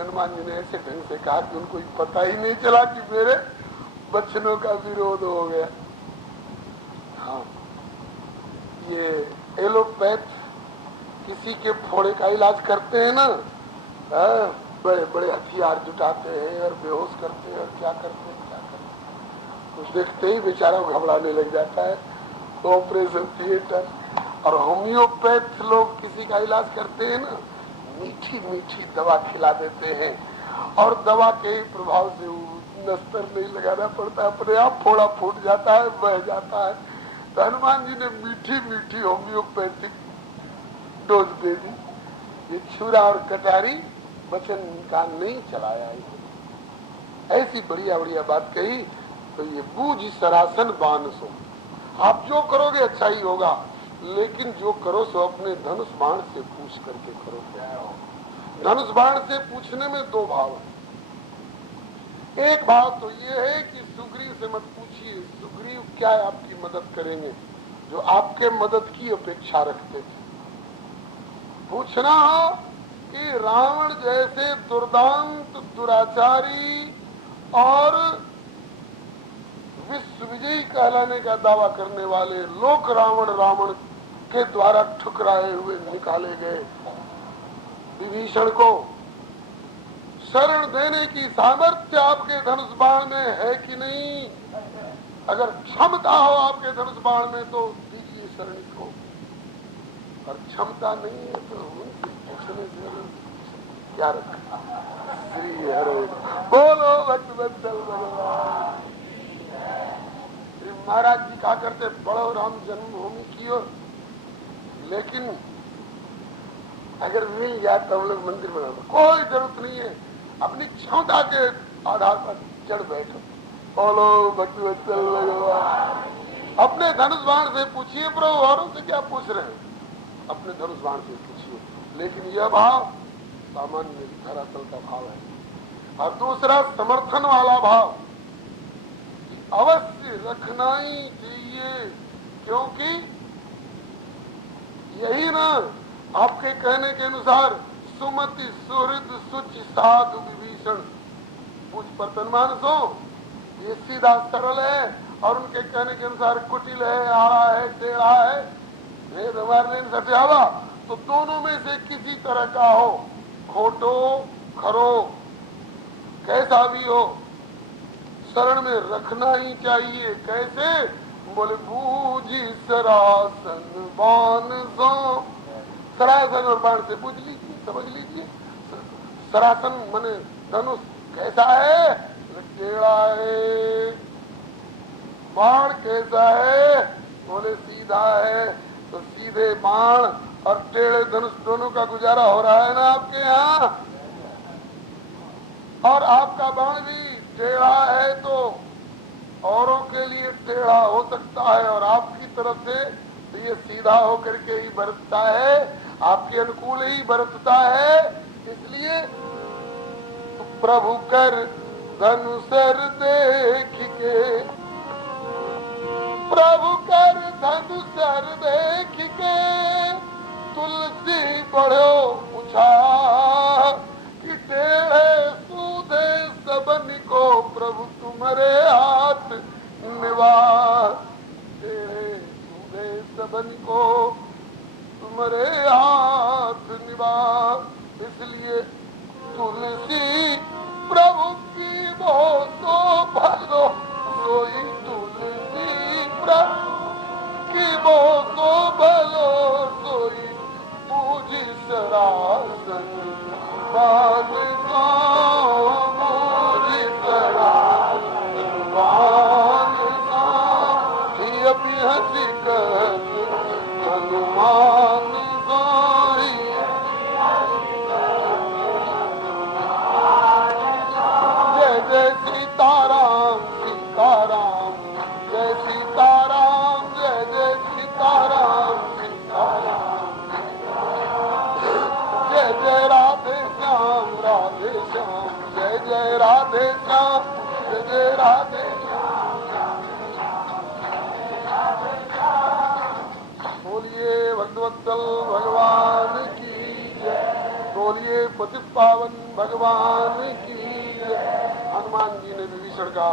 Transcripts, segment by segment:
हनुमान जी ने ऐसे ढंग से कहा कि उनको पता ही नहीं चला कि मेरे बच्चनों का विरोध हो गया। हाँ, ये एलोपैथ किसी के फोड़े का इलाज करते हैं ना, बड़े बड़े हथियार जुटाते हैं और बेहोश करते हैं और क्या करते हैं तो देखते ही बेचारा घबराने लग जाता है ऑपरेशन थिएटर। और होम्योपैथ लोग किसी का इलाज करते हैं ना, मीठी मीठी दवा खिला देते हैं और दवा के ही प्रभाव से नस्तर नहीं लगाना पड़ता, अपने आप फोड़ा फूट जाता है, बह जाता है। तो हनुमान जी ने मीठी मीठी होम्योपैथिक डोज दे दी। ये छुरा और कटारी वचन का नहीं चलाया। ऐसी बढ़िया बढ़िया बात कही। तो ये बूझ सरासन बाण सो, आप जो करोगे अच्छा ही होगा, लेकिन जो करो सो अपने धनुष बाण से पूछ करके करो। क्या हो, धनुष बाण से पूछने में दो भाव है। एक भाव तो ये है कि सुग्रीव से मत पूछिए, सुग्रीव क्या आपकी मदद करेंगे, जो आपके मदद की अपेक्षा रखते थे। पूछना हो कि रावण जैसे दुर्दांत दुराचारी और विश्व विजयी कहलाने का दावा करने वाले लोक रावण के द्वारा ठुकराए हुए निकाले गए विभीषण को शरण देने की सामर्थ्य आपके धनुष बाण में है कि नहीं? अगर क्षमता हो आपके धनुष बाण में तो दीजिए शरण को, और क्षमता नहीं है तो उनसे पूछने से क्या रखा। श्री हरे बोलो भक्तवत्सल भगवान। महाराज जी कहा करते बड़ो राम जन्मभूमि की ओर, लेकिन अगर मिल जाए तो हम लोग मंदिर बना दो, कोई जरूरत नहीं है, अपनी क्षमता के आधार पर चढ़ बैठो। बोलो भक्तवत्सल भगवान। अपने धनुष बाण से पूछिए, प्रभु औरों से क्या पूछ रहे हैं, अपने धनुष बाण से पूछिए। लेकिन यह भाव सामान्य धरातल का भाव है। और दूसरा समर्थन वाला भाव अवश्य रखना ही चाहिए, क्योंकि यही ना आपके कहने के अनुसार सुमति सुहृद सुचि साधु विभीषण पूछ परतन मानसो, ये सीधा सरल है और उनके कहने के अनुसार कुटिल है, आड़ा है, टेढ़ा है, वेद हमारे सत्यावा, तो दोनों में से किसी तरह का हो, खोटो खरो कैसा भी हो, शरण में रखना ही चाहिए। कैसे? बोले बूझी सरासन बाण सो, सरासन और बाण से पूछ लीजिए, समझ लीजिए। सरासन माने धनुष कैसा है? टेढ़ा है। बाण कैसा है? बोले सीधा है। तो सीधे बाण और टेढ़े धनुष दोनों का गुजारा हो रहा है ना आपके यहाँ? और आपका बाण भी टेढ़ा है तो औरों के लिए टेढ़ा हो सकता है, और आपकी तरफ से तो ये सीधा होकर के ही बरतता है, आपके अनुकूल ही बरतता है। इसलिए प्रभु कर धनुसर देख के, प्रभु कर धनुसर देख के तुलसी बढ़ो पूछा कि टेढ़े सूधे सबन को प्रभु तुम्हारे हाथ निवास, टेढ़े सूधे सबन को तुम्हारे हाथ निवास। इसलिए तुलसी प्रभु की वो तो भलो सोई, तुलसी प्रभु की वो तो भलो सोई, पूज सरासन बाण सो, पूज सरासन बाण सो, अभी हंसी कर हनुमान सोई। जय जय सीताराम सीताराम, जय सीताराम, जय जय सीताराम सीताराम, जय जय राधे श्याम राधे श्याम, जय जय राधे श्याम, जय जय राधे श्याम। बोलिए भगवत्सल भगवान की जय। बोलिए पतित पावन भगवान की जय। हनुमान जी ने विभीषण का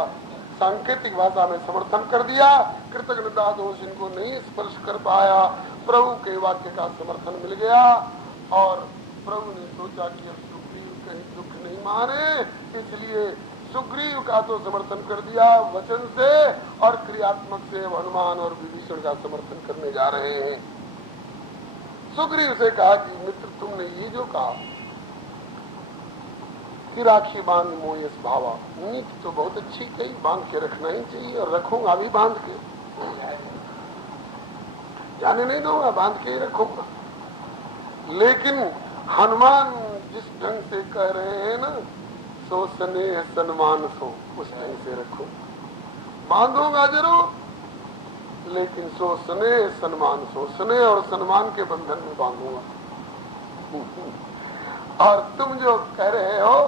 सांकेतिक भाषा में समर्थन कर दिया। कृतज्ञता दोष इनको नहीं स्पर्श कर पाया, प्रभु के वाक्य का समर्थन मिल गया। और प्रभु ने सोचा कि अब सुग्रीव कहीं दुख नहीं माने, इसलिए सुग्रीव का तो समर्थन कर दिया वचन से, और क्रियात्मक से हनुमान और विभीषण का समर्थन करने जा रहे हैं। सुग्रीव से कहा कि मित्र, तुमने ये जो कहा कि राखी बांध मोयस भावा, नीति तो बहुत अच्छी कही, बांध के रखना ही चाहिए, और रखूंगा भी बांध के, जाने नहीं दूंगा, बांध के ही रखूंगा। लेकिन हनुमान जिस ढंग से कह रहे हैं ना, सो स्नेह सन्मान सो, उस ढंग से रखो। बांधूंगा जरूर, लेकिन सो स्नेह सन्मान सो, स्नेह और सम्मान के बंधन में बांधूंगा। और तुम जो कह रहे हो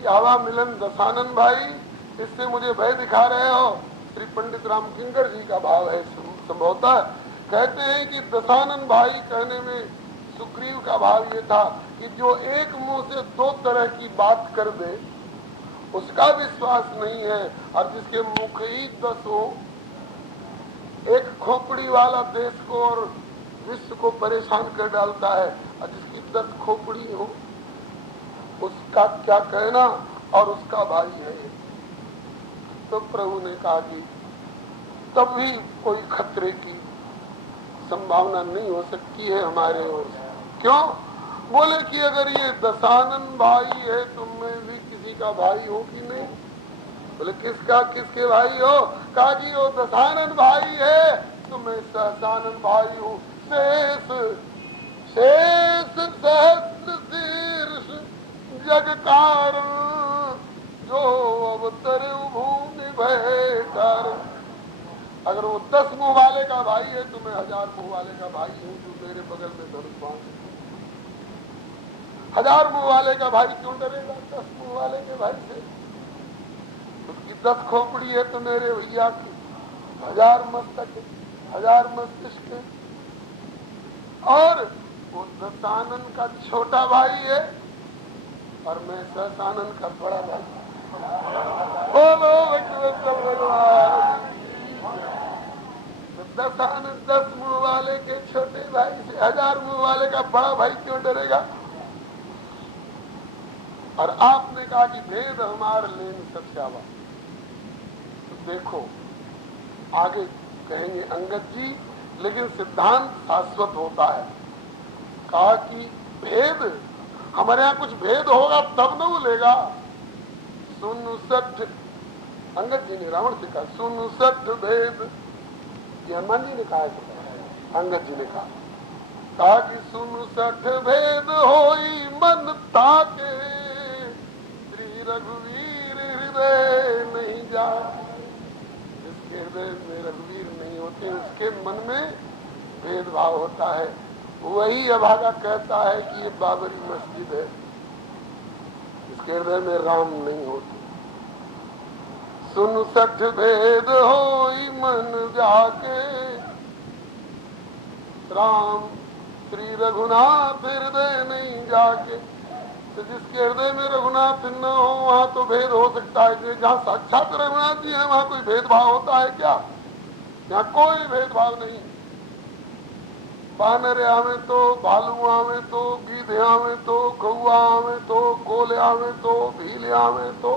कि आवा मिलन दशानन भाई, इससे मुझे भय दिखा रहे हो, श्री पंडित राम किंकर जी का भाव है संभवतः। कहते हैं कि दशानन भाई कहने में सुग्रीव का भाव ये था कि जो एक मुंह से दो तरह की बात कर दे उसका विश्वास नहीं है, और जिसके मुख ही 10 हो, एक खोपड़ी वाला देश को और विश्व को परेशान कर डालता है, और जिसकी 10 खोपड़ी हो उसका क्या कहना, और उसका भाई है। तो प्रभु ने कहा कि तब भी कोई खतरे की संभावना नहीं हो सकती है हमारे ओर से। क्यों? बोले कि अगर ये दशानन भाई है, तुम में भी किसी का भाई हो कि नहीं? बोले किसका, किसके भाई हो? कहा कि वो दशानन भाई है, तो मैं सहसानन भाई हूँ। शेष शेष सहस्र शीर्ष जग कारण, जो अवतर भूमि भय कारण। अगर वो 10 मुंह वाले का भाई है, तो मैं 1000 मुंह वाले का भाई हूँ, जो मेरे बगल में धनुष बांधे। 1000 मुंह वाले का भाई क्यों डरेगा 10 मुंह वाले के भाई से? उसकी 10 खोपड़ी है, तो मेरे भैया की 1000 मस्तक है, 1000 मस्तिष्क है। और वो दशानन का छोटा भाई है, और मैं सहसानन का बड़ा भाई। बोलो भगवान, दशानन 10 मुंह वाले के छोटे भाई से 1000 मुंह वाले का बड़ा भाई क्यों डरेगा? और आपने कहा कि भेद हमार लेन सत्यावा। तो देखो आगे कहेंगे अंगद जी, लेकिन सिद्धांत शाश्वत होता है। कहा कि भेद, हमारे यहाँ कुछ भेद होगा तब न वो लेगा। सुन सठ, अंगद जी ने रावण से कहा सुन सठ भेद, ये हनुमान जी ने कहा है, अंगद जी ने कहा कि सुन सठ भेद होई मन ताके, श्री रघुवीर हृदय नहीं जा। जिसके हृदय में रघुवीर नहीं होते, उसके मन में भेदभाव होता है। वही अभागा कहता है कि ये बाबरी मस्जिद है, इसके हृदय में राम नहीं होते। सुन सठ भेद होई मन जाके, राम श्री रघुनाथ हृदय नहीं जाके। तो जिसके हृदय में रघुनाथ न हो, वहाँ तो भेद हो सकता है। जहाँ साक्षात रघुनाथ जी है, वहाँ कोई भेदभाव होता है क्या? यहाँ कोई भेदभाव नहीं। बानर आवे तो, भालू आवे तो, गीधे आवे तो, कौआ आवे तो, कोले आवे तो, भीले आवे तो,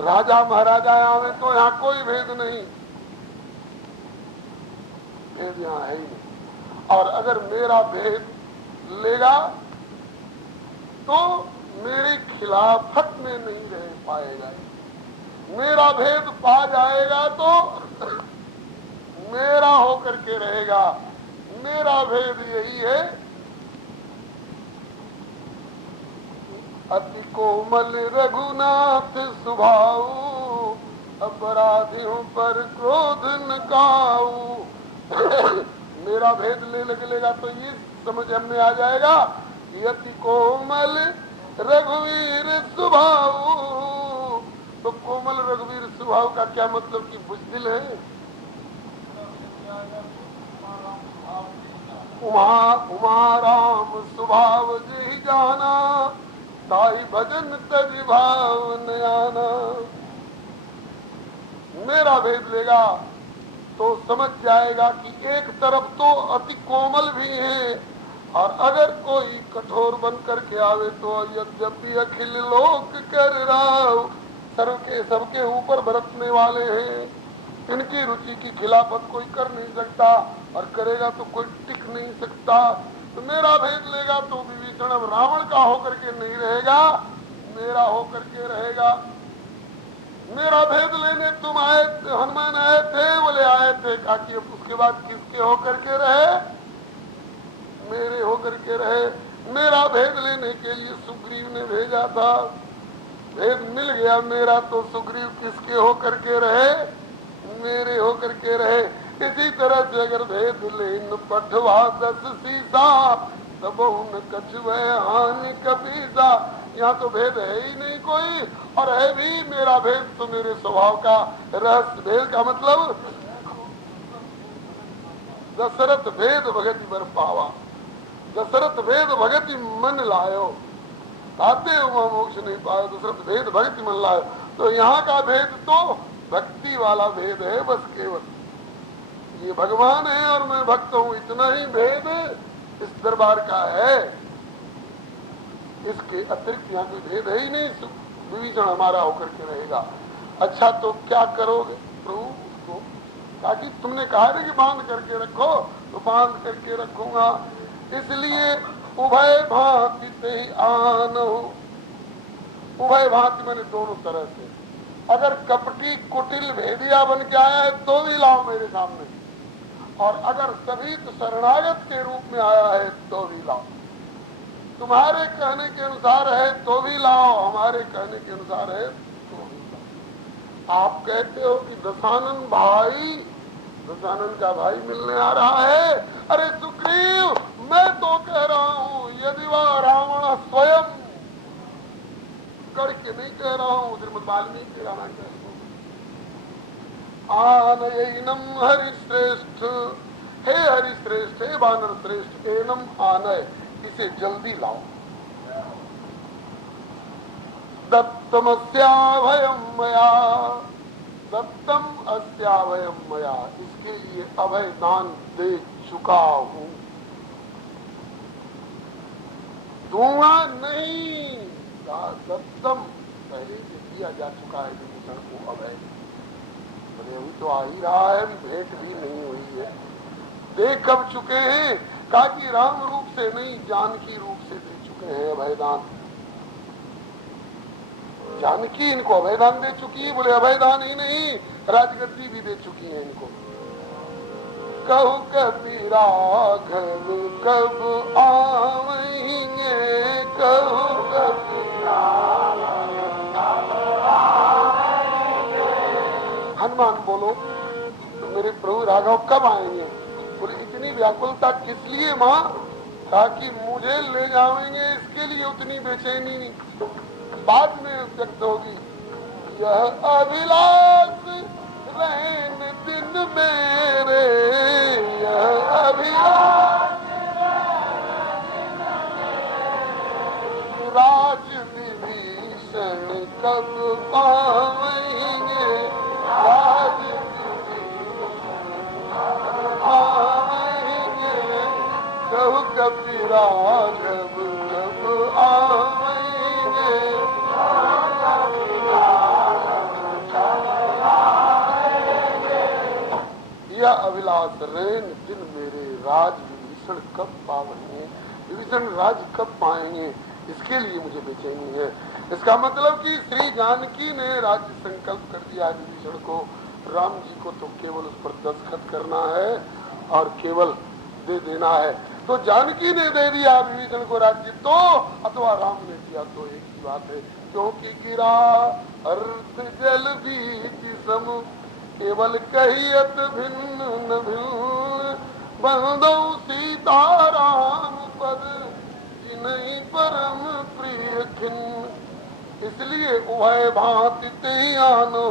राजा महाराजा आवे तो, यहाँ कोई भेद नहीं। भेद यहाँ है ही नहीं। और अगर मेरा भेद लेगा तो मेरी खिलाफत में नहीं रह पाएगा। मेरा भेद पा जाएगा तो मेरा होकर के रहेगा। मेरा भेद यही है, अति कोमल रघुनाथ सुभाऊ, अपराधियों पर क्रोध न काऊ। मेरा भेद लेगा तो ये समझ में आ जाएगा, अति कोमल रघुवीर सुभाऊ। तो कोमल रघुवीर स्वभाव का क्या मतलब कि बुजदिल है? उमा उमा राम स्वभाव जी जाना, ताई भजन तज भाव न आना। मेरा भेद लेगा तो समझ जाएगा कि एक तरफ तो अति कोमल भी है, और अगर कोई कठोर बन करके आवे तो यद्यपि अखिल लोक कर राव, सबके ऊपर बरतने वाले हैं। इनकी रुचि की खिलाफत कोई कर नहीं सकता, और करेगा तो कोई टिक नहीं सकता। तो मेरा भेद लेगा तो विभीषण अब रावण का होकर के नहीं रहेगा, मेरा होकर के रहेगा। मेरा भेद लेने तुम आए, हनुमान आए थे, बोले आए थे, काकी उसके बाद किसके होकर के रहे? मेरे होकर के रहे। मेरा भेद लेने के लिए सुग्रीव ने भेजा था, भेद मिल गया मेरा, तो सुग्रीव किसके होकर के रहे? मेरे होकर के रहे। इसी तरह से अगर भेद लेन पठवा 10 सीसा, तब उन कछुए हानि कपीसा। यहाँ तो भेद है ही नहीं कोई, और है भी मेरा भेद तो मेरे स्वभाव का रहस्य। भेद का मतलब दशरथ भेद भगति बर पावा, दशरथ भेद भगति मन लायो, ताते मोक्ष नहीं पायो, दशरथ भेद भगति मन लायो। तो यहाँ का भेद तो भक्ति वाला भेद है बस केवल। ये भगवान है और मैं भक्त हूँ, इतना ही भेद इस दरबार का है। इसके अतिरिक्त यहाँ कोई भेद है ही नहीं। विभीषण हमारा होकर के रहेगा। अच्छा तो क्या करोगे प्रभु? उसको ताकि तुमने कहा ना कि बांध करके रखो, तो बांध करके रखूंगा। इसलिए उभय भांति ते आनो, उभय भांति मैंने दोनों तरह से। अगर कपटी कुटिल भेदिया बन के आया है तो भी लाओ मेरे सामने, और अगर सभी तो शरणागत के रूप में आया है तो भी लाओ। तुम्हारे कहने के अनुसार है तो भी लाओ, हमारे कहने के अनुसार है तो भी लाओ। आप कहते हो कि दशानन भाई, दशानन का भाई मिलने आ रहा है। अरे सुग्रीव, मैं तो कह रहा हूँ यदि वह रावण स्वयं, करके नहीं कह रहा हूँ, श्रीमद् वाल्मीकि रामायण कह आनयनम हरिश्रेष्ठ, हे हरिश्रेष्ठ, हे वानर श्रेष्ठ, एनम आनय, इसे जल्दी लाओ। दत्तम अस्याभयम मया, दत्तम अस्याभयम मया, इसके लिए अभय दान दे चुका हूँ। दूंगा नहीं, दत्तम पहले से दिया जा चुका है विभीषण को अभय। अभी तो आ ही रहा है, भेंट भी नहीं हुई है। दे कब चुके हैं? कहा कि राम रूप से नहीं, जानकी रूप से दे चुके हैं अभयदान। जानकी इनको अभयदान दे चुकी है। बोले अभयदान ही नहीं, राजगद्दी भी दे चुकी है इनको। कहु कपि राघव कब आवेंगे, कहु कपि हनुमान बोलो तो मेरे प्रभु राघव कब आएंगे? बोले इतनी व्याकुलता किस लिए माँ? ताकि मुझे ले जाएंगे, इसके लिए उतनी बेचैनी बाद में व्यक्त होगी। यह अभिलाष रहन दिन मेरे, यह अभिलाष राज विभीषण कब पावेंगे, राज आवेंगे, कहु कपि राघव कब आवेंगे। यह अभिलाष रेन दिन मेरे, राज विभीषण कब पावेंगे, विभीषण राज कब पाएंगे, इसके लिए मुझे बेचैनी है। इसका मतलब कि श्री जानकी ने राज्य संकल्प कर दिया विभीषण को। राम जी को तो केवल उस पर दस्तखत करना है और केवल दे देना है। तो जानकी ने दे दिया विभीषण को राज्य, तो अथवा राम ने दिया तो एक ही बात है। क्योंकि गिरा अर्थ जल बीच सम, केवल कहियत भिन्न न भिन्न, बंदौ सीता राम पद जिन्हीं परम प्रिय खिन्न। इसलिए उभय भांति ते आनो,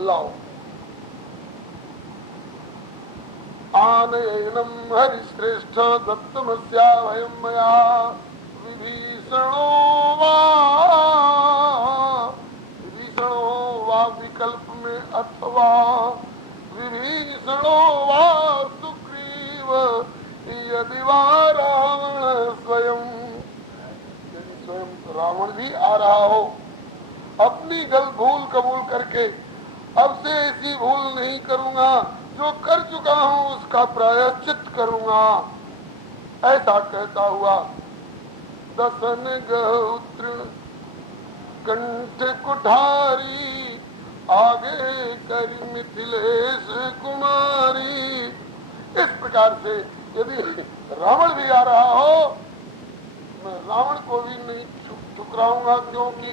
लाओ आनयनम हरिश्रेष्ठ दत्तमस्या वयम मया विभीषणो वा विकल्प में अथवा विभीषणो वा सुग्रीव यदि वा रावण स्वयं, यदि स्वयं रावण भी आ रहा हो अपनी गल भूल कबूल करके, अब से ऐसी भूल नहीं करूंगा, जो कर चुका हूँ उसका प्रायश्चित करूंगा, ऐसा कहता हुआ दसन गौत्र कंठ कुठारी आगे कर मिथिलेश कुमारी। इस प्रकार से यदि रावण भी आ रहा हो, मैं रावण को भी नहीं ठुकराऊंगा, क्योंकि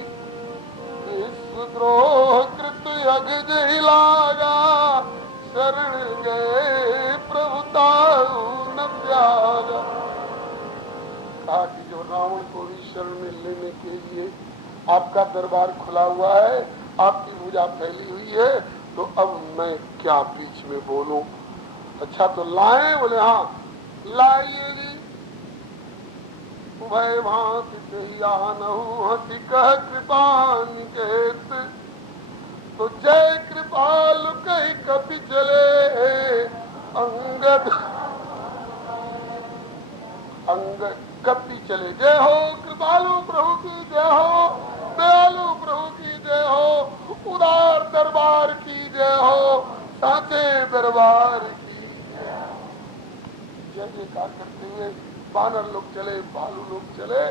विश्वद्रोह कृत अगज लागा, शरण गए प्रभुताऊ न त्यागा। कहा कि जो रावण को भी शरण में लेने के लिए आपका दरबार खुला हुआ है, आपकी भुजा फैली हुई है, तो अब मैं क्या बीच में बोलूं। अच्छा तो लाए? बोले हाँ लाइए जी। उभय भांति हंसी कह कृपा निकेत, तो जय कृपाल कही कपि चले अंगद कपि चले। जय हो कृपालु प्रभु की जय हो, दयालु प्रभु की जय हो, उदार दरबार की जय हो, साचे दरबार की जय जयकार करते हुए बानर लोग चले, भालू लोग चले,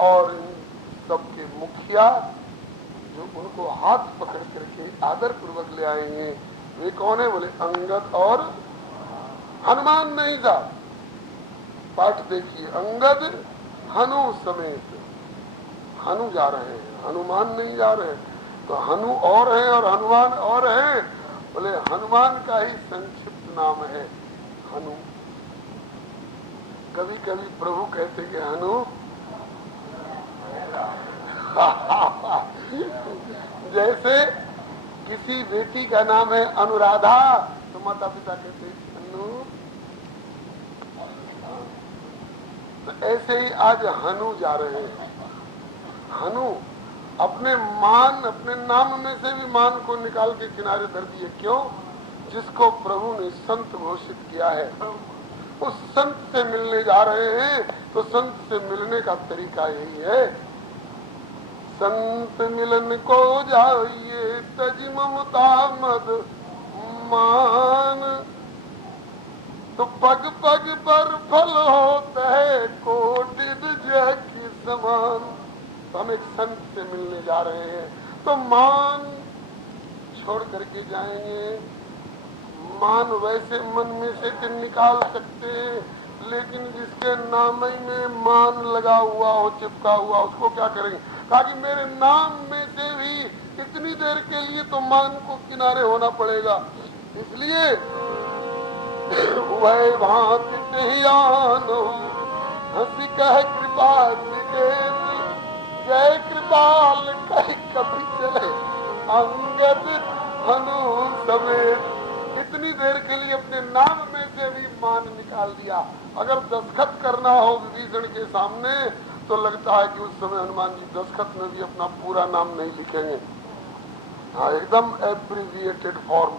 और इन सबके मुखिया जो उनको हाथ पकड़ करके आदर पूर्वक ले आएंगे, वे कौन है? बोले अंगद और हनुमान नहीं था। पाठ देखिए, अंगद हनु समेत, हनु जा रहे हैं, हनुमान नहीं जा रहे हैं। तो हनु और है और हनुमान और है। बोले हनुमान का ही संक्षिप्त नाम है हनु। कभी कभी प्रभु कहते कि हनु जैसे किसी बेटी का नाम है अनुराधा, तो माता पिता कहते हनु। तो ऐसे ही आज हनु जा रहे हैं। हनु अपने नाम में से भी मान को निकाल के किनारे धर दिए। क्यों? जिसको प्रभु ने संत घोषित किया है, उस संत से मिलने जा रहे हैं। तो संत से मिलने का तरीका यही है, संत मिलन को जाइए तज ममता मद मान, तो पग पग पर फल होता है कोटि जय की समान। तो हम एक संत से मिलने जा रहे हैं, तो मान छोड़ करके जाएंगे। मान वैसे मन में से निकाल सकते, लेकिन जिसके नाम में मान लगा हुआ हो, चिपका हुआ, उसको क्या करेंगे? कहा कि मेरे नाम में से भी इतनी देर के लिए तो मान को किनारे होना पड़ेगा। इसलिए वह भांति हंसी कह कृपा जय कृपाल कह कभी चले अंगद हनु समेत। इतनी देर के लिए अपने नाम में से भी मान निकाल दिया। अगर दस्तखत करना हो विभीषण के सामने, तो लगता है कि उस समय हनुमान जी दस्तखत में भी अपना पूरा नाम नहीं लिखेंगे। हाँ, एकदम एब्रिविएटेड फॉर्म,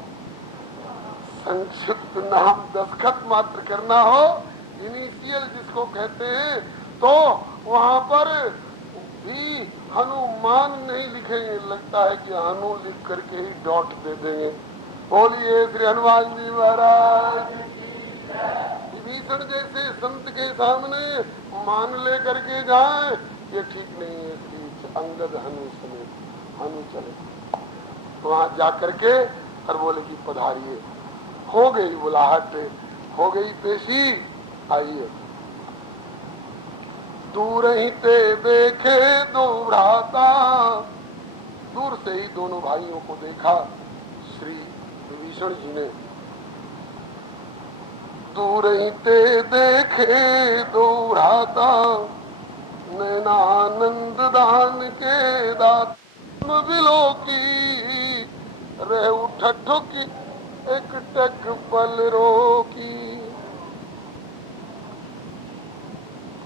संक्षिप्त नाम दस्तखत मात्र करना हो, इनिशियल जिसको कहते हैं, तो वहाँ पर भी हनुमान नहीं लिखेंगे। लगता है कि हनु लिख करके ही डॉट दे देंगे। बोलिए श्री हनुमान जी महाराज। विभीषण जैसे संत के सामने मान ले करके जाए, ये ठीक नहीं है। इसलिए अंगद हनु समेत हनु चले वहां जा करके और बोले कि पधारिए। हो गई बुलाहट, हो गई पेशी, आइए। दूर ही ते देखे दो भ्राता, दूर से ही दोनों भाइयों को देखा श्री विभीषण जी ने। दूर ही ते देखे दो भ्राता, नैनानंद दान के दात बिलो की रह उठो की एकटक पल रोकी।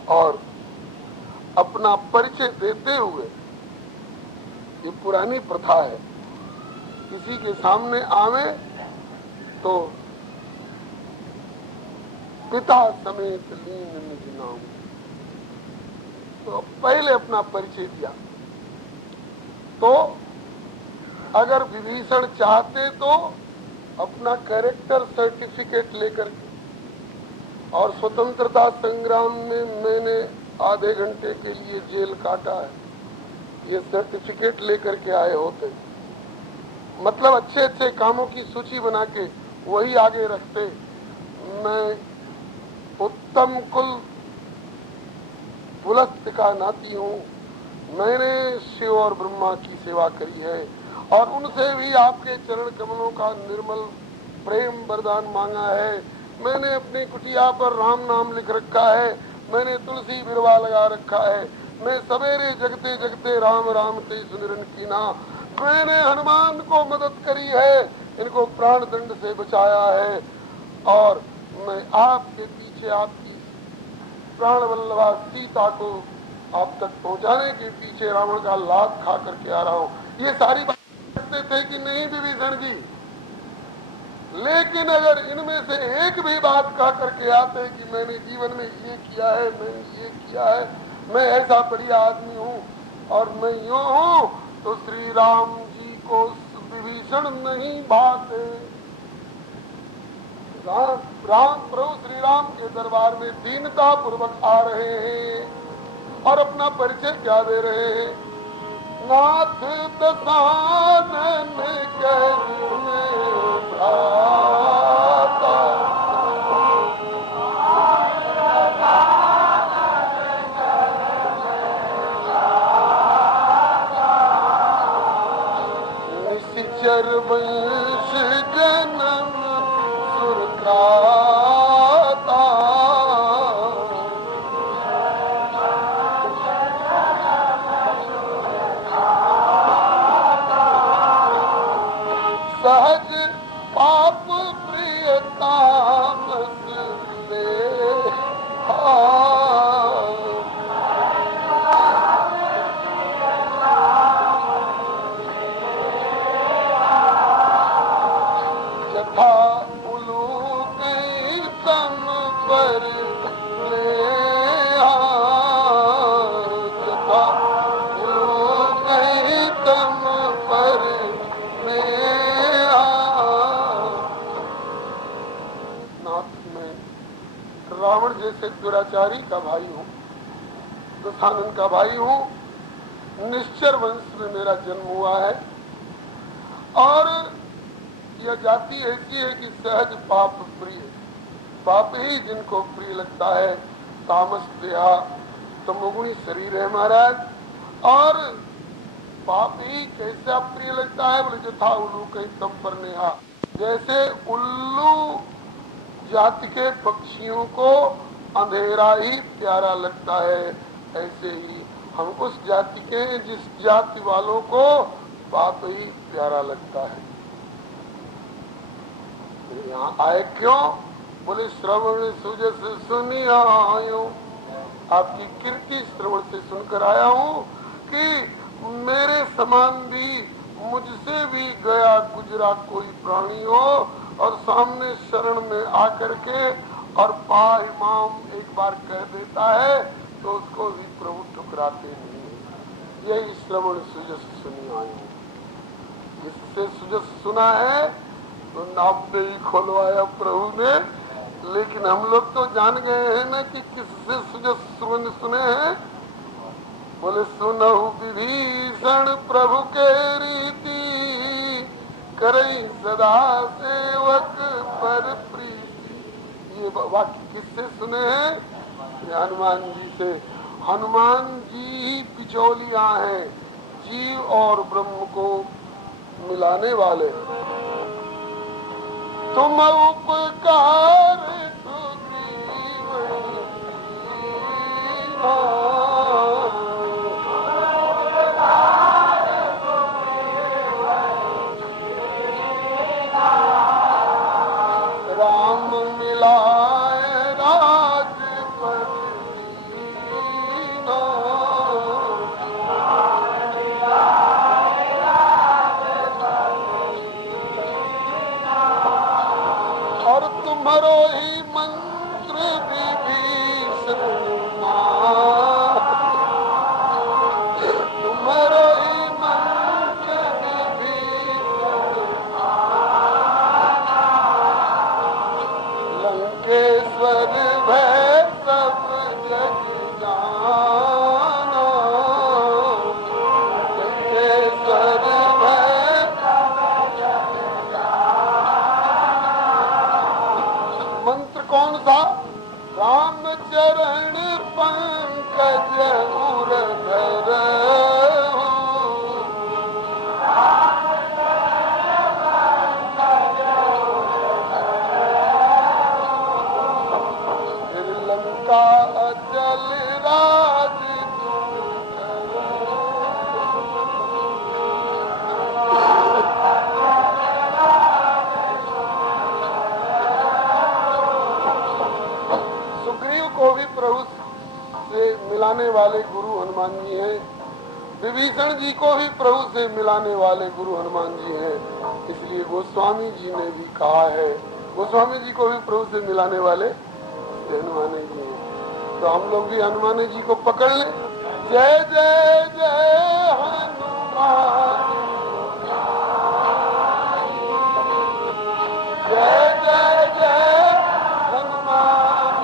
और अपना परिचय देते हुए, ये पुरानी प्रथा है, किसी के सामने आवे तो पिता समेत लीन निज नाम, तो पहले अपना परिचय दिया। तो अगर विभीषण चाहते तो अपना कैरेक्टर सर्टिफिकेट लेकर के, और स्वतंत्रता संग्राम में मैंने आधे घंटे के लिए जेल काटा है, ये सर्टिफिकेट लेकर के आए होते। मतलब अच्छे अच्छे कामों की सूची बना के वही आगे रखते। मैं उत्तम कुल पुलस्त का नाती हूँ, मैंने शिव और ब्रह्मा की सेवा करी है, और उनसे भी आपके चरण कमलों का निर्मल प्रेम वरदान मांगा है। मैंने अपनी कुटिया पर राम नाम लिख रखा है, मैंने तुलसी बिरवा लगा रखा है, मैं सवेरे जगते जगते राम राम ते सुमिरन कीना, मैंने हनुमान को मदद करी है, इनको प्राण दंड से बचाया है, और मैं आपके पीछे आपकी प्राण वल्लभा सीता को आप तक पहुंचाने के पीछे रावण का लात खा करके आ रहा हूँ। ये सारी बात करते थे कि नहीं विभीषण जी, लेकिन अगर इनमें से एक भी बात कह करके आते कि मैंने जीवन में ये किया है, मैंने ये किया है, मैं ऐसा बढ़िया आदमी हूँ और मैं यूँ हूँ, तो श्री राम जी को विभीषण नहीं भाते। राम प्रभु श्री राम के दरबार में दीनता पूर्वक आ रहे हैं और अपना परिचय क्या दे रहे हैं। नाथ दसानन निश्चर वंश जनम सुरत्राता, सहज पाप प्रियता से यथा उलूक तम पर ले, यथा उलूक तम पर ले। रावण जैसे दुराचारी का भाई हूँ, दशानन का भाई हूँ, निश्चर वंश में मेरा जन्म हुआ है, और यह जाति ऐसी है कि सहज पाप प्रिय, पाप ही जिनको प्रिय लगता है। तामस देहा तमोगुणी शरीर है महाराज, और पाप ही कैसा प्रिय लगता है बोले यथा उल्लू कहीं तम पर नेहा, जैसे उल्लू जाति के पक्षियों को अंधेरा ही प्यारा लगता है, ऐसे ही हम उस जाति के जिस जाति वालों को पाप ही प्यारा लगता है। यहाँ आए क्यों बोले श्रवण सुजस सुनी आयो, आपकी कीर्ति श्रवण से सुनकर आया हूँ कि मेरे समान भी मुझसे भी गया गुजरा कोई प्राणी हो और सामने शरण में आकर के और पाहि माम एक बार कह देता है तो उसको भी प्रभु ठुकराते नहीं। यही श्रवण सुजस सुनी आयो, इससे सुजस सुना है तो नाम पे ही खोलवाया प्रभु ने, लेकिन हम लोग तो जान गए हैं ना कि किससे सुजस सुन सुने हैं। बोले सुनहु विभीषण प्रभु के रीति, करई सदा सेवक पर प्रीति। ये वाक्य किससे सुने हैं? हनुमान जी से। हनुमान जी ही बिचौलिया हैं, जीव और ब्रह्म को मिलाने वाले। तुम उपकार वाले गुरु हनुमान जी हैं। विभीषण जी को भी प्रभु से मिलाने वाले गुरु हनुमान जी हैं। इसलिए गोस्वामी जी ने भी कहा है, गोस्वामी जी को भी प्रभु से मिलाने वाले हनुमान जी हैं। तो हम लोग भी हनुमान जी को पकड़ लें। जय जय जय हनुमान, जय जय जय हनुमान,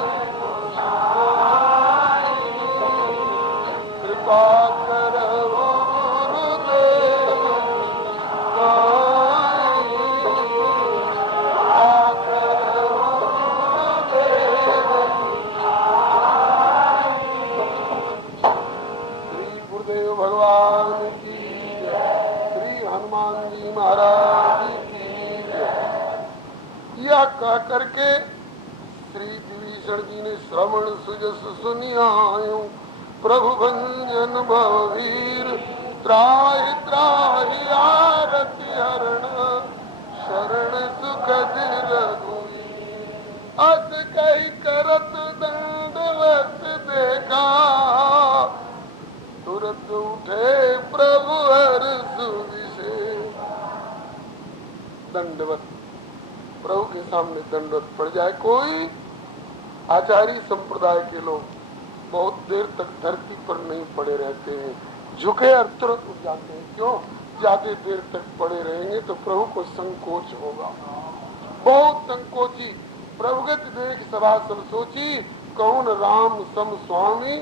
कृपा करो गुरुदेव, श्री गुरुदेव भगवान की जय, श्री हनुमान जी महाराज की जय। यह कह करके श्री विभीषण जी ने श्रवण सुजस सुनियायो, प्रभु भंजन भववीर, त्राहि त्राहि आरति हरण, शरण सुखद रघुवीर। अस कहि करत दंडवत देखा, तुरंत उठे प्रभु हर्ष विशेष। दंडवत, प्रभु के सामने दंडवत पड़ जाए। कोई आचार्य संप्रदाय के लोग बहुत देर तक धरती पर नहीं पड़े रहते हैं, झुके और तुरंत उठ जाते हैं। क्यों? ज्यादा देर तक पड़े रहेंगे तो प्रभु को संकोच होगा। बहुत संकोची, प्रभुगत देख सभा सब सोची, कौन राम सम स्वामी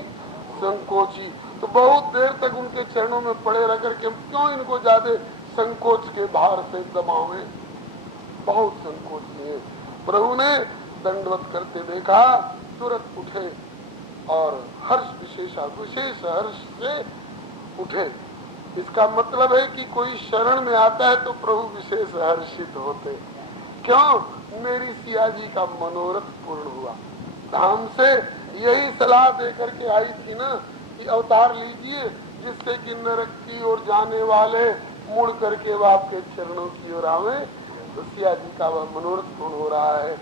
संकोची। तो बहुत देर तक उनके चरणों में पड़े रह करके क्यों इनको ज्यादा संकोच के भार से दबावे। बहुत संकोची है। प्रभु ने दंडवत करते देखा, तुरंत उठे और विशेष हर्ष से उठे। इसका मतलब है कि कोई शरण में आता है तो प्रभु विशेष हर्षित होते। क्यों? मेरी सिया जी का मनोरथ पूर्ण हुआ। धाम से यही सलाह दे करके आई थी ना कि अवतार लीजिए, जिससे कि नरक की ओर जाने वाले मुड़ करके वह आपके चरणों की ओर आवे। तो सिया जी का वह मनोरथ पूर्ण हो रहा है।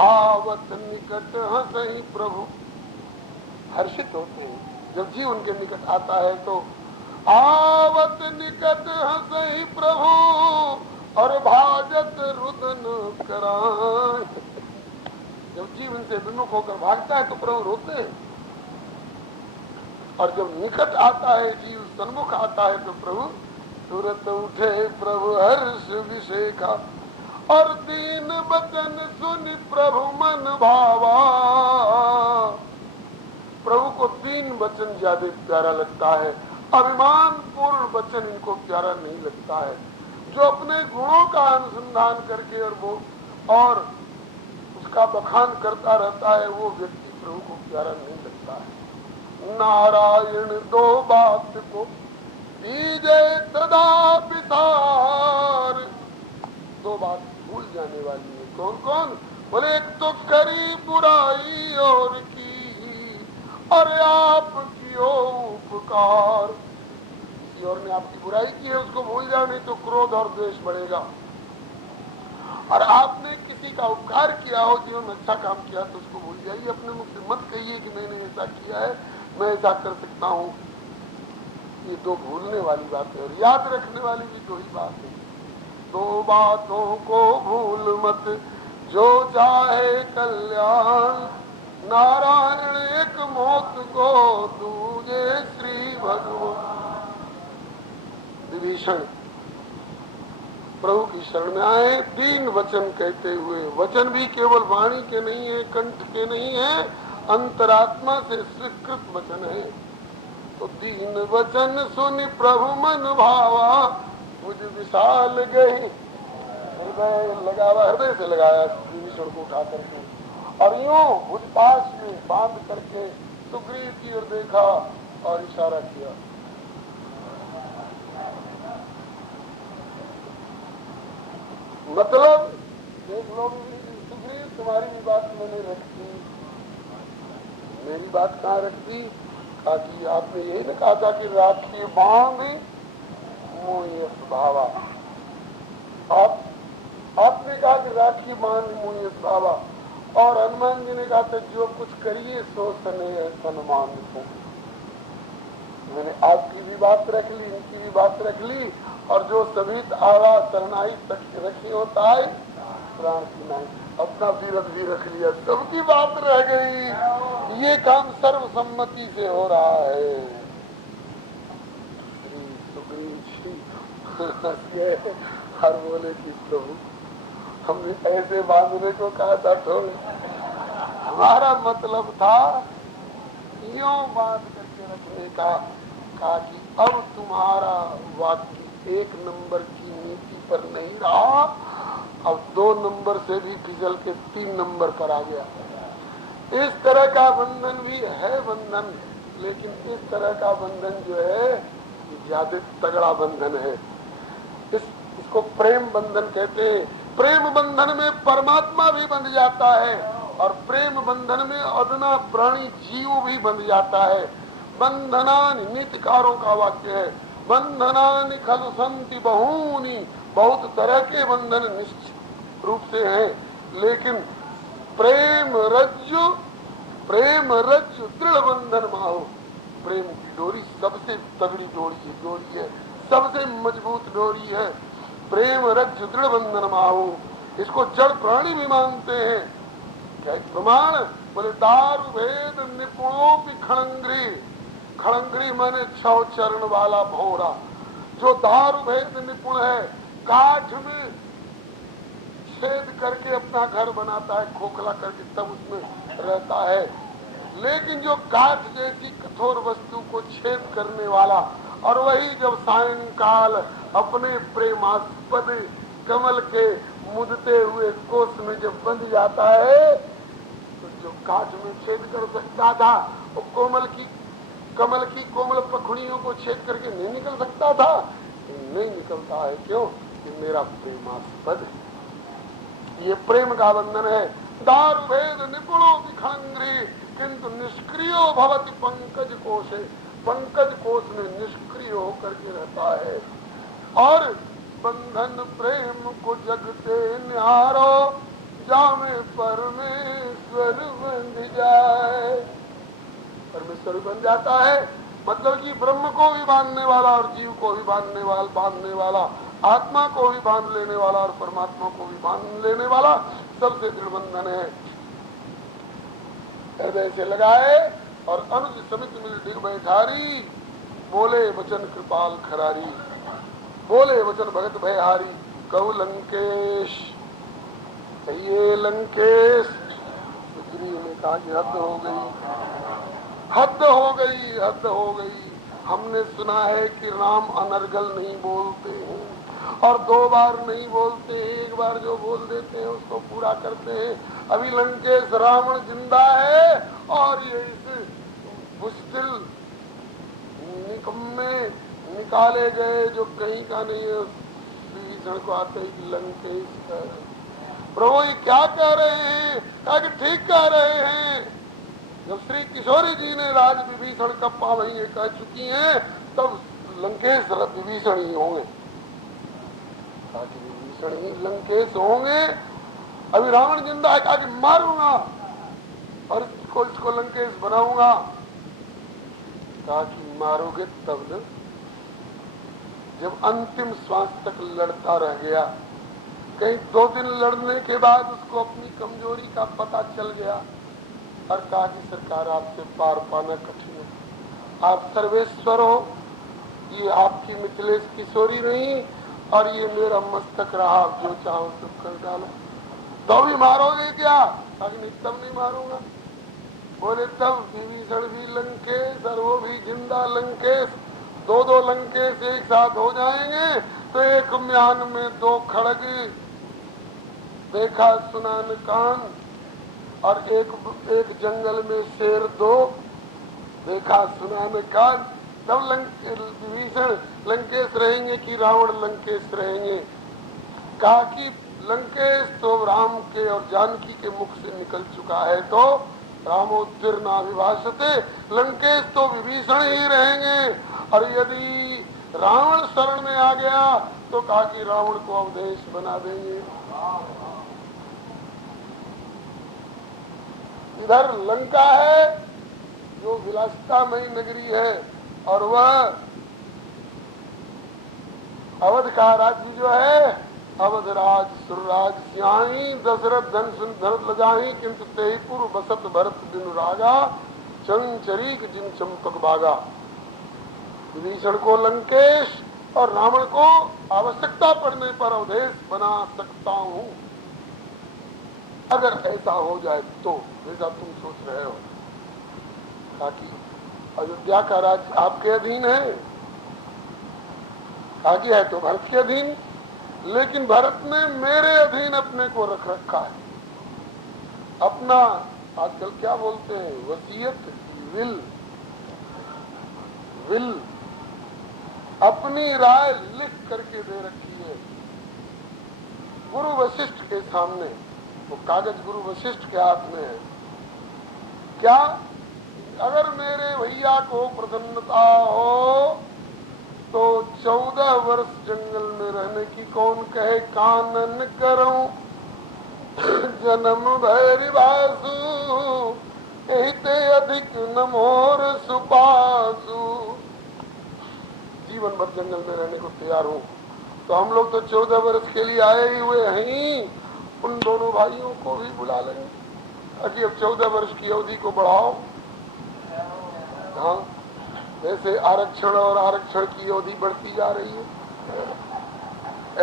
आवत निकट हंसहि प्रभु, हर्षित होते हैं जब जीव उनके निकट आता है। तो आवत निकट हंसहि प्रभु, और भाजत रुदन कराए। जब जीव इनसे विमुख होकर भागता है तो प्रभु रोते हैं, और जब निकट आता है, जीव सन्मुख आता है तो प्रभु तुरंत उठे प्रभु हर्ष विशेखा। और दीन वचन सुनि प्रभु मन भावा। प्रभु को दीन वचन ज्यादा प्यारा लगता है, अभिमान पूर्ण वचन इनको प्यारा नहीं लगता है। जो अपने गुणों का अनुसंधान करके और उसका बखान करता रहता है, वो व्यक्ति प्रभु को प्यारा नहीं लगता है। नारायण दो बात को दीजे सदा विसार। दो बात भूल जाने वाली है। कौन कौन? बोले एक तो करी बुराई और की, और आप कियो उपकार। किसी और ने आपकी बुराई की है उसको भूल जाओ, नहीं तो क्रोध और द्वेष बढ़ेगा। और आपने किसी का उपकार किया हो, जीवन अच्छा काम किया, तो उसको भूल जाइए। अपने मुख से मत कहिए कि मैंने ऐसा किया है, मैं ऐसा कर सकता हूँ। ये दो भूलने वाली बात है, और याद रखने वाली भी दो ही बात है। दो बातों को भूल मत, जो चाहे कल्याण। नारायण एक मौत को दूजे श्री भगवान। विभीषण प्रभु की शरण में आए, दीन वचन कहते हुए। वचन भी केवल वाणी के नहीं है, कंठ के नहीं है, अंतरात्मा से स्वीकृत वचन है। तो दीन वचन सुनि प्रभु मन भावा, मुझ विशाल गए। हृदय लगावा, हृदय से लगाया विभीषण को उठा करके, और यूं भुज पास में बांध करके सुग्रीव की ओर देखा और इशारा किया। मतलब देख लो सुग्रीव, तुम्हारी भी बात मैंने रख दी, मेरी बात कहाँ रख दी? कहा कि आपने यही न कहा था कि राखी बांध मोह भावा। आपने कहा कि राखी बांध मोह भावा, और हनुमान जी ने कहा था जो कुछ करिए सो सन्मान को। मैंने आपकी भी बात रख ली, इनकी भी बात रख ली, और जो सभी आवाज शरणाई रखी होता है प्राण की नहीं, अपना विरत भी रख लिया, सबकी बात रह गई। ये काम सर्वसम्मति से हो रहा है। श्री सुग्रीव जी हर बोले कि प्रभु हमने ऐसे बांधने को कहा था, थोड़े हमारा मतलब था यूं बांध करके रखने का। कहा कि अब तुम्हारा वाक्य 1 नंबर की नीति पर नहीं रहा, अब 2 नंबर से भी फिसल के 3 नंबर पर आ गया। इस तरह का बंधन भी है बंधन, लेकिन इस तरह का बंधन जो है ज्यादा तगड़ा बंधन है। इसको प्रेम बंधन कहते हैं। प्रेम बंधन में परमात्मा भी बंध जाता है, और प्रेम बंधन में अदना प्राणी जीव भी बंध जाता है। बंधनानि नीतिकारों का वाक्य है, बंधनानि खलु सन्ति बहूनि, बहुत तरह के बंधन निश्चित रूप से हैं, लेकिन प्रेम रज्जु दृढ़ बंधन माहो। प्रेम की डोरी सबसे तगड़ी डोरी है, सबसे मजबूत डोरी है। प्रेम रज्जु दृढ़ बंधन माहो, इसको जड़ प्राणी भी मानते हैं। क्या प्रमाण? बोले दारु भेद निपुणों की खड़ंगरी, खड़ंगरी माने 6 चरण वाला भौरा, जो दारु भेद निपुण है, काठ में छेद करके अपना घर बनाता है, खोखला करके तब उसमें रहता है। लेकिन जो काठ जैसी कठोर वस्तु को छेद करने वाला, और वही जब सायंकाल अपने प्रेमास्पद कमल के मुदते हुए कोष में जब बंध जाता है, तो जो काठ में छेद कर सकता था वो कमल की कोमल पखुड़ियों को छेद करके नहीं निकल सकता था। नहीं निकलता है, क्यों? कि मेरा प्रेमास्पद है। ये प्रेम का बंधन है। दारु भेद निपुणों की खड़ंगरी किंतु निष्क्रियो भवति पंकज कोशे, पंकज कोश में निष्क्रिय होकर के रहता है। और बंधन प्रेम को जगते निहारो, जामे परमेश्वर बन जाए। परमेश्वर बन जाता है, मतलब कि ब्रह्म को भी बांधने वाला और जीव को भी बांधने वाला, आत्मा को भी बांध लेने वाला और परमात्मा को भी बांध लेने वाला सबसे दृढ़ बंधन है। हृदय से लगाए और अनुज समित मिल डिग बैठारी, बोले वचन कृपाल खरारी, बोले वचन भगत भयहारी, कहु लंकेश कहिए लंकेश। सुग्रीव ने कहा कि हद हो गई, हद हो गई, हद हो गई। हमने सुना है कि राम अनर्गल नहीं बोलते हैं, और 2 बार नहीं बोलते, 1 बार जो बोल देते हैं उसको पूरा करते हैं। अभी लंकेश रावण जिंदा है, और ये इस बुस्तिल निकम्मे निकाले गए जो कहीं का नहीं है। विभीषण को आते ही लंकेश प्रभु ये क्या कह रहे हैं? कहा कि ठीक कह रहे हैं। जब श्री किशोरी जी ने राज विभीषण का पावही कह चुकी हैं, तब लंकेश विभीषण ही होंगे, विभीषण ही लंकेश होंगे। अभी रावण जिंदा है, कहा कि मारूंगा और इसको लंकेश बनाऊंगा। कहा कि मारोगे तब न, जब अंतिम श्वास तक लड़ता रह गया। कहीं 2 दिन लड़ने के बाद उसको अपनी कमजोरी का पता चल गया, और कहा कि सरकार आपसे पार पाना कठिन है, आप सर्वेश्वर हो, ये आपकी मिथिलेश किशोरी नहीं, और ये मेरा मस्तक रहा, आप जो चाहो सब कर डालो। तो भी मारोगे क्या? अग्नि तब नहीं मारूंगा। बोले तब विभीषण भी लंकेश और वो भी जिंदा लंकेश, 2 लंकेश एक साथ हो जाएंगे तो एक म्यान में 2 खड़ग, देखा सुना न कान, और एक जंगल में शेर 2, देखा सुना न कान। तब विभीषण लंकेश रहेंगे कि रावण लंकेश रहेंगे? कहा कि लंकेश तो राम के और जानकी के मुख से निकल चुका है, तो रामोत्तीर्णाभिभाषते, लंकेश तो विभीषण ही रहेंगे। और यदि रावण शरण में आ गया तो कहा कि रावण को अवधेश बना देंगे। इधर लंका है जो विलासितामयी नगरी है, और वह अवध का राज्य जो है, अवध राज सुरराज सियाही दशरथ धन सुन धरत लजाही, किंतु तेहि पूर्व बसत भरत बिनु रागा, चंचरीक जिन चंपक बागा। विभीषण को लंकेश और रावण को आवश्यकता पड़ने पर अवधेश बना सकता हूँ, अगर ऐसा हो जाए तो, जैसा तुम सोच रहे हो। ताकि अयोध्या का राज्य आपके अधीन है, आगे है तो भरत के अधीन, लेकिन भरत ने मेरे अधीन अपने को रख रखा है। अपना आजकल क्या बोलते हैं, वसीयत, विल अपनी राय लिख करके दे रखी है गुरु वशिष्ठ के सामने। वो कागज गुरु वशिष्ठ के हाथ में है। क्या, अगर मेरे भैया को प्रसन्नता हो तो 14 वर्ष जंगल में रहने की कौन कहे, कानन करूं जन्म भैरी बासु, कहते अधिक न मोर सुपासु। जीवन भर जंगल में रहने को तैयार हूँ। तो हम लोग तो 14 वर्ष के लिए आए ही हुए हैं, उन दोनों भाइयों को भी बुला लेंगे ताकि अब 14 वर्ष की अवधि को बढ़ाओ। हाँ, जैसे आरक्षण और आरक्षण की अवधि बढ़ती जा रही है,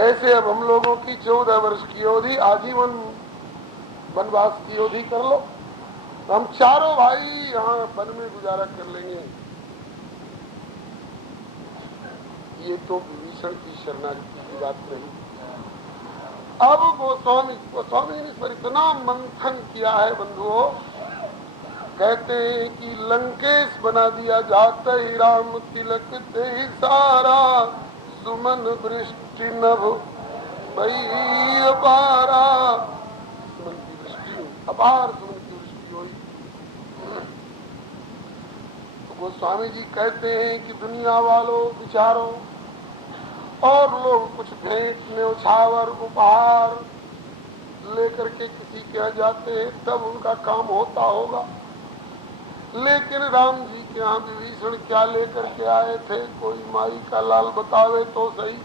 ऐसे अब हम लोगों की 14 वर्ष की अवधि, आजीवन वनवास की अवधि कर लो। तो हम चारों भाई यहाँ वन में गुजारा कर लेंगे। ये तो विभीषण की शरणागति की बात नहीं। अब गोस्वामी ने इस पर इतना मंथन किया है बंधुओं, कहते हैं कि लंकेश बना दिया जाता ही राम तिलक ते सारा, सुमन वृष्टि नभ भई अपारा। सुमन की वृष्टि, अपार सुमन की वृष्टि हुई। तो गोस्वामी जी कहते हैं कि दुनिया वालों विचारों और लोग कुछ भेंट न्यौछावर उपहार लेकर के किसी के यहाँ जाते हैं, तब उनका काम होता होगा। लेकिन राम जी के यहाँ विभीषण क्या लेकर के आए थे, कोई माई का लाल बतावे तो सही।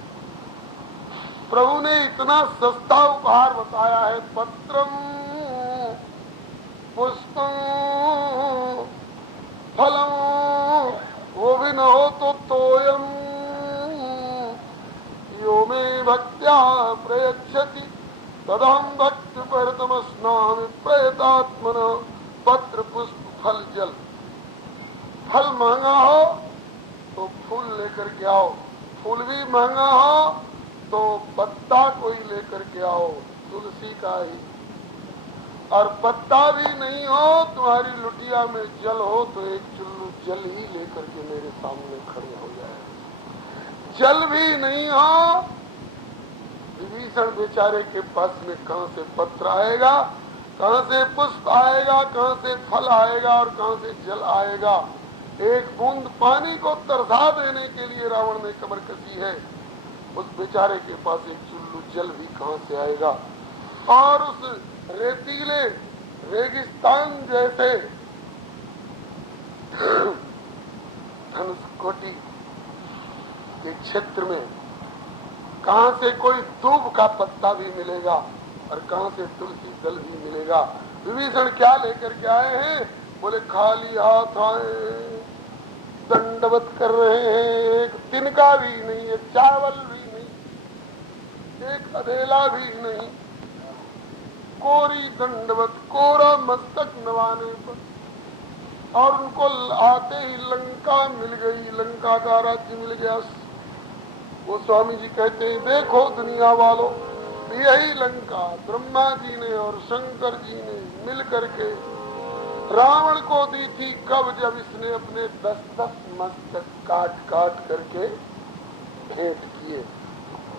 प्रभु ने इतना सस्ता उपहार बताया है, पत्रम पुष्पम फलम, वो भी न हो तो तोयम यो में भक्त्या प्रयच्छति तदहम भक्त परतम स्नामि प्रयतात्मन। पत्र पुष्प फल जल, फल महंगा हो तो फूल लेकर के आओ, फूल भी महंगा हो तो पत्ता कोई लेकर के आओ, तुलसी का ही। और पत्ता भी नहीं हो, तुम्हारी लुटिया में जल हो तो एक चुल्लू जल ही लेकर के मेरे सामने खड़े हो जाए। जल भी नहीं हो, विभीषण बेचारे के पास में कहां से पत्र आएगा, कहां से पुष्प आएगा, कहां से फल आएगा और कहां से जल आएगा। एक बूंद पानी को तरसा देने के लिए रावण ने कमर कसी है, उस बेचारे के पास एक चुल्लू जल भी कहां से आएगा। और उस रेतीले रेगिस्तान जैसे धनुषकोटि के क्षेत्र में कहां से कोई दूब का पत्ता भी मिलेगा और कहां से तुलसी दल भी मिलेगा। विभीषण क्या लेकर के आए हैं, बोले खाली हाथ आए, दंडवत कर रहे हैं, एक तिनका भी नहीं, एक चावल भी नहीं, एक अधेला भी नहीं, कोरी दंडवत, कोरा मस्तक नवाने पर। और उनको आते ही लंका मिल गई, लंका का राज्य मिल गया। वो स्वामी जी कहते हैं, देखो दुनिया वालों, यही लंका ब्रह्मा जी ने और शंकर जी ने मिल करके रावण को दी थी। कब, जब इसने अपने 10-10 मस्तक काट काट करके भेंट किए।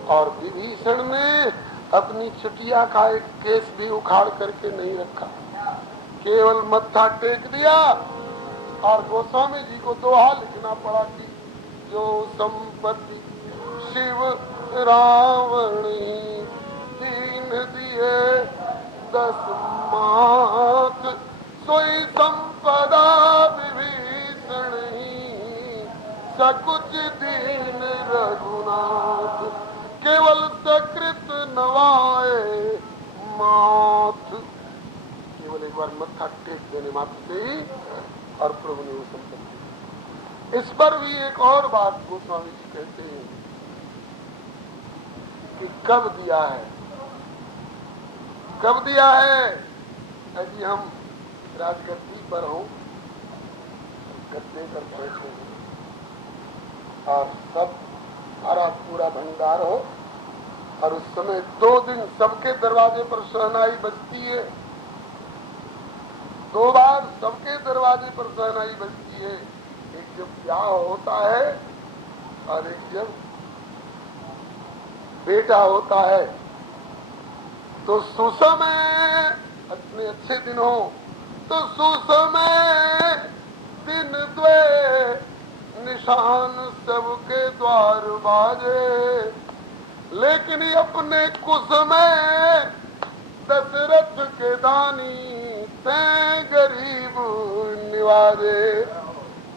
और विभीषण ने अपनी चुटिया का एक केस भी उखाड़ करके नहीं रखा, केवल मत्था टेक दिया। और गोस्वामी जी को दोहा लिखना पड़ा कि जो संपत्ति शिव रावण दीन दिए 10 मात सोई संपदा विभीषण ही, सकुच दीन रघुनाथ, केवल सकृत नवाए माथ। केवल एक बार मत्था टेक देने मात्र से ही और प्रभु ने वो संपत्ति। इस पर भी एक और बात गोस्वामी जी कहते हैं कि कब दिया है, कब दिया है। अभी हम राजगद्दी पर हों, गद्दे पर बैठे हैं और सब हरा पूरा भंडार हो, और उस समय 2 दिन सबके दरवाजे पर शहनाई बजती है, 2 बार सबके दरवाजे पर शहनाई बजती है। एक जब ब्याह होता है और एक जब बेटा होता है। तो सुसमय अपने अच्छे दिन हो तो सुसमय दिन द्वे, निशान सबके द्वार बाजे। लेकिन अपने कुसमय दशरथ के दानी तैं गरीब निवाजे।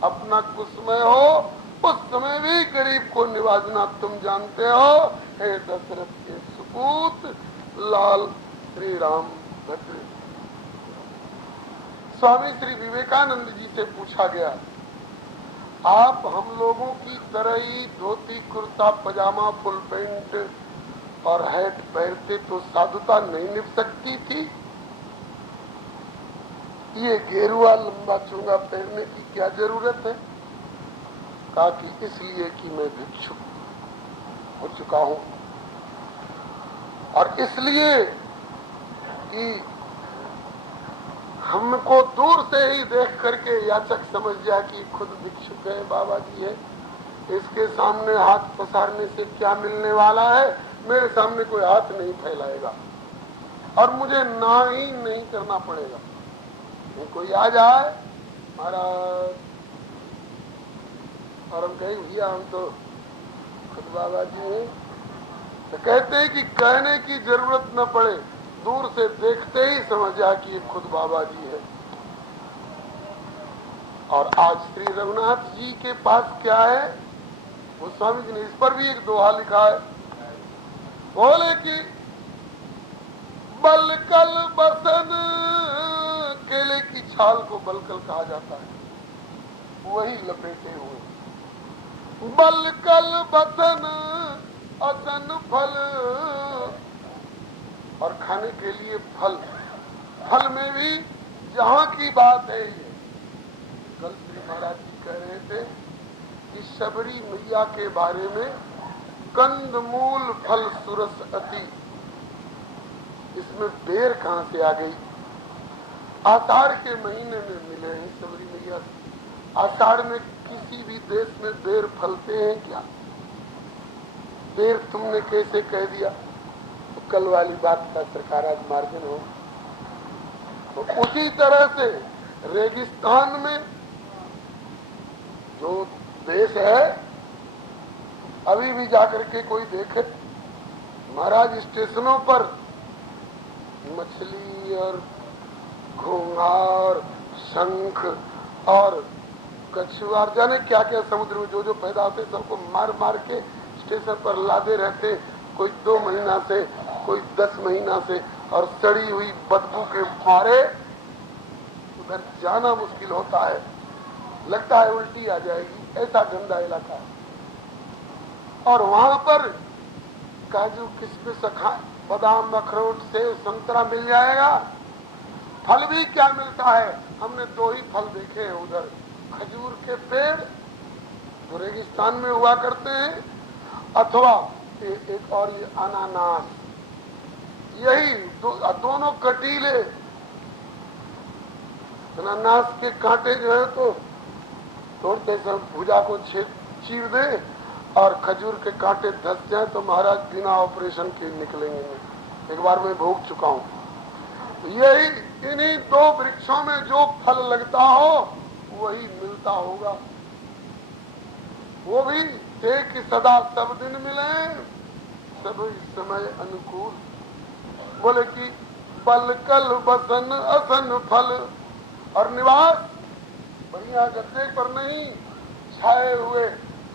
अपना कुसमय हो उस समय भी गरीब को निवाजना तुम जानते हो। हे दशरथ के सुपूत लाल श्री राम भद्र। स्वामी श्री विवेकानंद जी से पूछा गया, आप हम लोगों की तरह ही धोती कुर्ता पजामा फुल पैंट और हैट पहनते तो साधुता नहीं निभ सकती थी? ये गेरुआ लंबा चूंगा पहनने की क्या जरूरत है? कहा कि इसलिए कि मैं भिक्षुक हो चुका हूं, और इसलिए कि हमको दूर से ही देख करके याचक समझ जाए कि खुद भिक्षुक है, बाबा जी है, इसके सामने हाथ पसारने से क्या मिलने वाला है? मेरे सामने कोई हाथ नहीं फैलाएगा और मुझे ना ही नहीं करना पड़ेगा। कोई आ जाए महाराज, और हम कहें भैया हम तो खुद बाबा जी हैं, तो कहते हैं कि कहने की जरूरत न पड़े, दूर से देखते ही समझ जा कि ये खुद बाबा जी है। और आज श्री रघुनाथ जी के पास क्या है, वो स्वामी जी ने इस पर भी एक दोहा लिखा है। बोले कि बलकल बसन, केले की छाल को बलकल कहा जाता है, वही लपेटे हुए। बलकल बसन असन फल, और खाने के लिए फल, फल में भी जहाँ की बात है। ये कल श्री महाराज जी कह रहे थे कि शबरी मैया के बारे में कंद मूल फल सुरस अति, इसमें बेर कहाँ से आ गई? आषाढ़ के महीने में मिले हैं शबरी मैया। आषाढ़ में किसी भी देश में बेर फलते हैं क्या? बेर तुमने कैसे कह दिया? तो कल वाली बात का सरकार आज मार्जिन हो। तो उसी तरह से रेगिस्तान में जो देश है, अभी भी जाकर के कोई देखे महाराज स्टेशनों पर मछली और घोंघा, शंख और कछुआ, जाने क्या क्या समुद्र में जो जो पैदा होते सबको मार मार के स्टेशन पर लादे रहते, कोई 2 महीना से, कोई 10 महीना से, और सड़ी हुई बदबू के मारे उधर जाना मुश्किल होता है, लगता है उल्टी आ जाएगी, ऐसा गंदा इलाका है। और वहां पर काजू किशमिश, बादाम, अखरोट, सेब, संतरा मिल जाएगा। फल भी क्या मिलता है? हमने 2 ही फल देखे हैं उधर, खजूर के पेड़ जो रेगिस्तान में हुआ करते हैं, अथवा एक और ये अनानास, यही दोनों कटीले। अनानास के कांटे जो है तो तोड़ते समय भुजा को चीर दे, और खजूर के कांटे धस जाए तो महाराज बिना ऑपरेशन के निकलेंगे नहीं। एक बार मैं भोग चुका हूँ। यही इन्हीं 2 वृक्षों में जो फल लगता हो वही मिलता होगा। वो भी एक सदा सब दिन मिले, सभी समय अनुकूल। बोले कि बलकल बसन असन फल, और निवास बढ़िया गद्दे पर नहीं, छाए हुए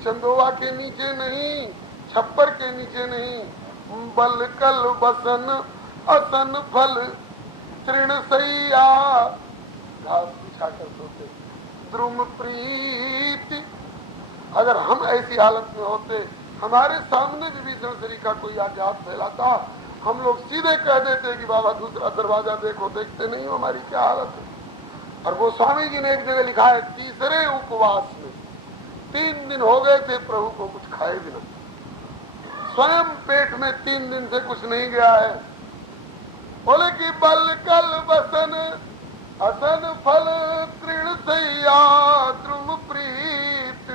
चंदोवा के नीचे नहीं, छप्पर के नीचे नहीं, बल कल बसन असन फल तृण सैया, घास बिछा कर सोते, द्रुम प्रीति। अगर हम ऐसी हालत में होते, हमारे सामने विभीषण श्री का कोई आके हाथ फैलाता, हम लोग सीधे कह देते कि बाबा दूसरा दरवाजा देखो, देखते नहीं हो हमारी क्या हालत है। और वो स्वामी जी ने एक जगह लिखा है, तीसरे उपवास में 3 दिन हो गए थे प्रभु को कुछ खाए बिना, स्वयं पेट में 3 दिन से कुछ नहीं गया है। बोले कि बल कल बसन असन फल तृण सैया द्रुम प्रीत,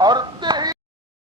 और